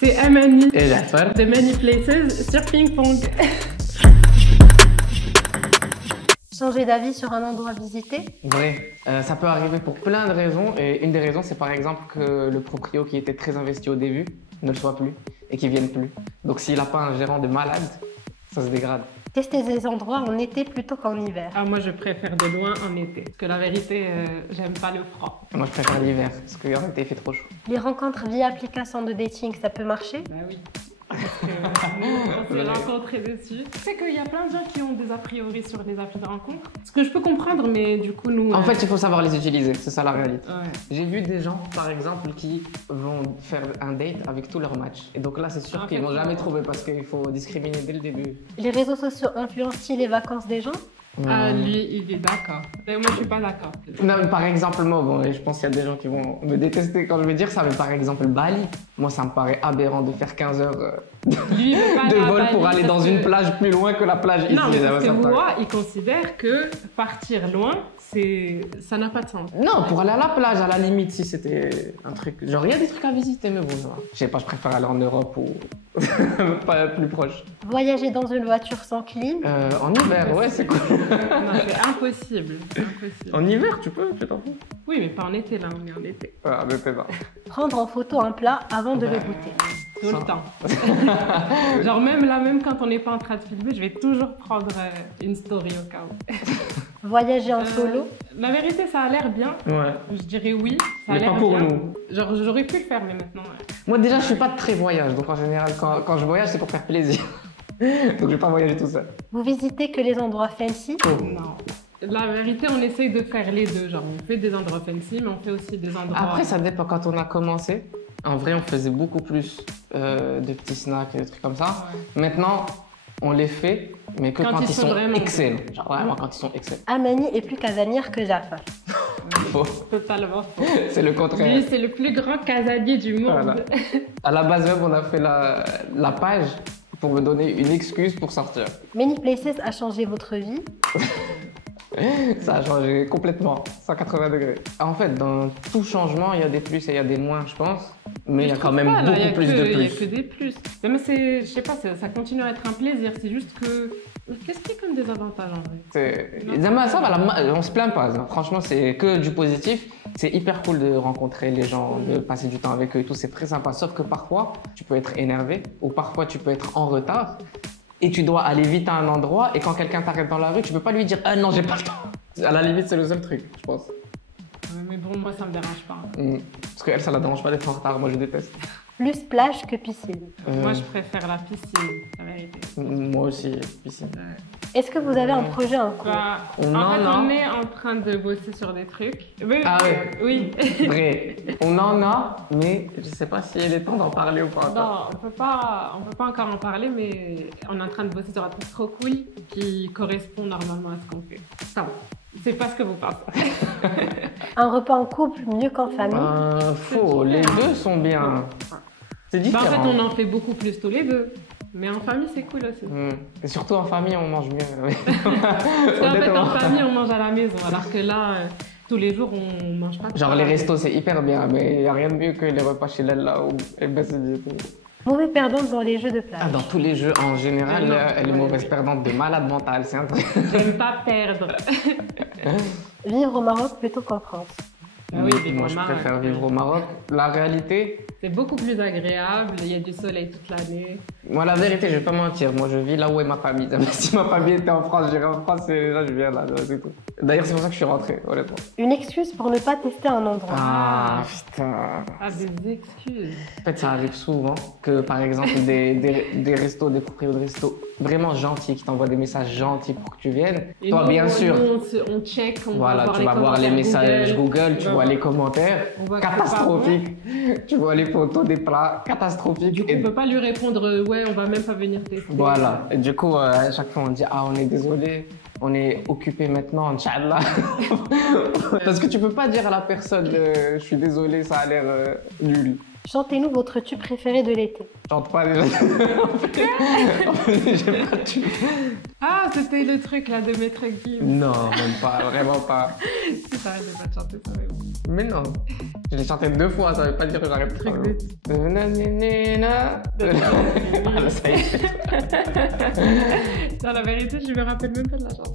C'est Amani Et Jafar de Many Places sur Ping Pong. Changer d'avis sur un endroit visité? Oui, ça peut arriver pour plein de raisons. Et une des raisons, c'est par exemple que le proprio qui était très investi au début ne le soit plus et qu'il ne vienne plus. Donc s'il n'a pas un gérant de malade, ça se dégrade. Tester des endroits en été plutôt qu'en hiver. Ah, moi, je préfère de loin en été. Parce que la vérité, j'aime pas le froid. Moi, je préfère l'hiver parce qu'en été, il fait trop chaud. Les rencontres via application de dating, ça peut marcher? Bah oui. Parce que nous, on s'est rencontrés dessus. Tu sais qu'il y a plein de gens qui ont des a priori sur les applis de rencontre. Ce que je peux comprendre, mais du coup, nous... En fait, il faut savoir les utiliser, c'est ça la réalité. Ouais. J'ai vu des gens, par exemple, qui vont faire un date avec tous leurs matchs. Et donc là, c'est sûr qu'ils vont jamais trouver parce qu'il faut discriminer dès le début. Les réseaux sociaux influencent-ils les vacances des gens? Ah, lui, il est d'accord. Mais moi, je suis pas d'accord. Non, mais par exemple, moi, bon, je pense qu'il y a des gens qui vont me détester quand je vais dire ça, mais par exemple, Bali, moi, ça me paraît aberrant de faire 15 heures Lui, il veut pas de aller à vol pour Bali aller dans parce une que- plage plus loin que la plage ici. Non, mais parce que Ça me paraît- moi, il considère que partir loin, ça n'a pas de sens. Non, pour aller à la plage, à la limite, si c'était un truc. Genre, il y a des trucs à visiter, mais bon, ça va. Je sais pas, je préfère aller en Europe ou pas plus proche. Voyager dans une voiture sans clim? En hiver, ouais, c'est cool. Non, c'est impossible. Impossible. En hiver, tu peux, tu t'en fous. Oui, mais pas en été, là, on est en été. Ah, mais c'est ça. Prendre en photo un plat avant de le goûter. Tout Ça. le temps. Genre, même là, même quand on n'est pas en train de filmer, je vais toujours prendre une story au cas où. Voyager en solo? La vérité, ça a l'air bien. Ouais. Je dirais oui. Ça a Mais l'air pas pour bien. nous. Genre, j'aurais pu le faire, mais maintenant. Ouais. Moi, déjà, je suis pas très voyage, donc en général, quand je voyage, c'est pour faire plaisir. Donc, je vais pas voyager tout seul. Vous visitez que les endroits fancy? Non. La vérité, on essaye de faire les deux. Genre, on fait des endroits fancy, mais on fait aussi des endroits. Après, ça dépend. Quand on a commencé, en vrai, on faisait beaucoup plus de petits snacks et des trucs comme ça. Ouais. Maintenant, on les fait, mais que quand ils sont vraiment excellents. Genre vraiment quand ils sont excellents. Amani est plus casanière que Jafar. Faux. Totalement faux. C'est le Lui, contraire. c'est le plus grand casanier du monde. Voilà. À la base web, on a fait la page pour me donner une excuse pour sortir. Many Places a changé votre vie? Ça a changé complètement, 180 degrés. En fait, dans tout changement, il y a des plus et il y a des moins, je pense. Mais il y a quand même beaucoup plus de Il n'y a plus. que des plus. Mais c'est, je sais pas, ça continue à être un plaisir. C'est juste que. Qu'est-ce qui est comme des avantages en vrai? Ça va, on se plaint pas. Franchement, c'est que du positif. C'est hyper cool de rencontrer les gens, de passer du temps avec eux et tout. C'est très sympa. Sauf que parfois, tu peux être énervé ou parfois, tu peux être en retard et tu dois aller vite à un endroit. Et quand quelqu'un t'arrête dans la rue, tu peux pas lui dire ah non, j'ai pas le temps. À la limite, c'est le seul truc, je pense. Mais bon, moi, ça me dérange pas. Parce qu'elle, ça la dérange pas d'être en retard. Moi, je déteste. Plus plage que piscine. Moi, je préfère la piscine, la vérité. Moi aussi, piscine. Est-ce que vous avez un projet en cours? Bah, Non, en fait, non. on est en train de bosser sur des trucs. Oui, Ah oui. Vrai. On en a, mais je sais pas si il est temps d'en parler ou pas. Non, on peut pas encore en parler, mais on est en train de bosser sur un truc trop cool qui correspond normalement à ce qu'on fait. Ça va. C'est pas ce que vous pensez. Un repas en couple mieux qu'en famille? Faux, les deux sont bien. C'est Bah, en différent. fait, on en fait beaucoup plus tous les deux. Mais en famille, c'est cool aussi. Et surtout en famille, on mange mieux. Parce qu'en fait, Honnêtement. en famille, on mange à la maison, alors que là, tous les jours, on mange pas. Genre les restos, c'est hyper bien, mais il n'y a rien de mieux que les repas chez Lella ou Bassidi et tout. Mauvais perdant dans les jeux de plage? Ah, dans tous les jeux, en général, Non. elle est mauvaise perdante de malade mentale, c'est un truc. J'aime pas perdre. Vivre au Maroc plutôt qu'en France? Ah oui, vivre Moi, au je Maroc. préfère vivre au Maroc. La réalité, C'est beaucoup plus agréable, il y a du soleil toute l'année. moi, la vérité, je vais pas mentir. Moi, je vis là où est ma famille. Si ma famille était en France, j'irais en France et là, je viens là, c'est tout. D'ailleurs, c'est pour ça que je suis rentré, honnêtement. Une excuse pour ne pas tester un endroit? Ah, putain. Ah, des excuses. En fait, ça arrive souvent que, par exemple, des restos, des propriétaires de restos vraiment gentils qui t'envoient des messages gentils pour que tu viennes. Et Toi, nous, bien sûr. nous, on check, on Voilà, va tu vas voir les messages Google, tu vois les commentaires On voit que c'est catastrophiques, tu vois les photos des plats catastrophiques. Du coup, on peut pas lui répondre ouais, on va même pas venir tester. Voilà, et du coup, à chaque fois, on dit ah, on est désolé, on est occupé maintenant, Inch'Allah. Parce que tu peux pas dire à la personne je suis désolé, ça a l'air nul. Chantez-nous votre tube préféré de l'été. Chante pas déjà. J'ai pas de tube. Ah, c'était le truc là de Maître Gims. Non, même pas, vraiment pas. Si t'arrêtes pas de chanter ça, mais bon. Mais non, je l'ai chanté 2 fois, ça veut pas dire que j'arrête de Truc chanter. Dans la vérité, je me rappelle même pas de la chanson.